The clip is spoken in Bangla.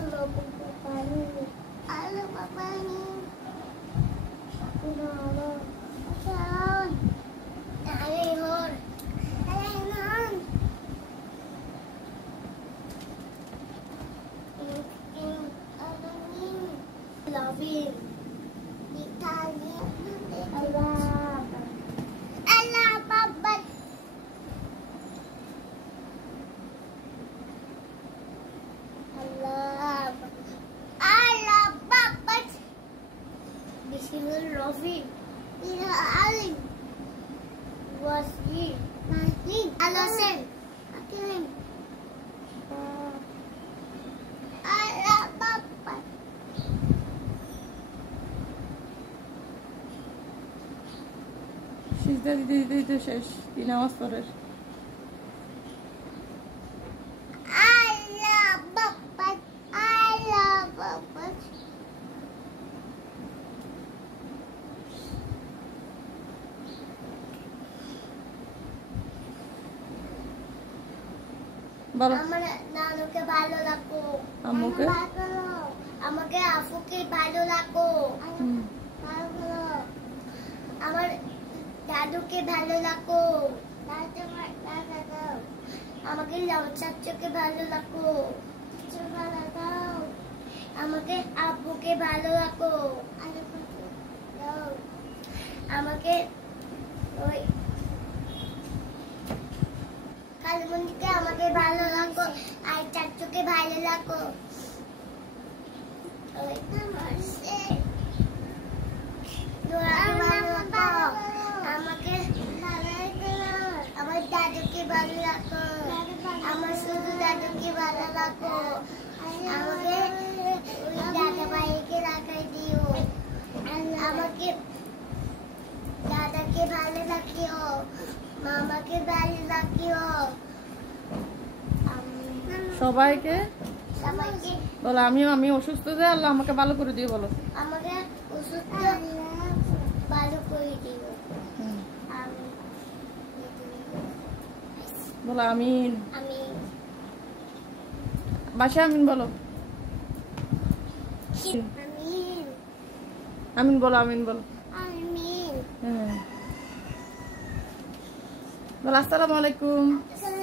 Loving Rafi, Ali, Wasli, Naslin, Alasan, Akin, Alababa. Sizde de şey, yine az sorar. বলো আমার নানুকে ভালো লাগো আম্মুকে আমাকে আফুকে ভালো লাগো আমার দাদুকে ভালো লাগো আমাকে চাচুকে ভালো লাগো আমাকে আব্বুকে ভালো লাগো আমাকে ওই কালমন্দিকে আমাকে ভালো লাগো আর চাচুকে ভালো লাগো আমাকে আমার দাদুকে ভালো লাগো আমার শুধু দাদুকে ভালো লাগো আমাকে ওই দাদা ভাইকে রাখাই দিও আমাকে দাদাকে ভালো রাখিও মামাকে ভালো রাখিও সবাইকে সবাইকে বলো আমি অসুস্থ যে আল্লাহ আমাকে ভালো করে দিও বলো আমাকে অসুস্থ ভালো করে দিও বলো আমিন আমি বাসা আমিন বলো আমিন আমিন বলো আমিন বলো আমিন হ্যাঁ বলো আসসালামু আলাইকুম আসসালামু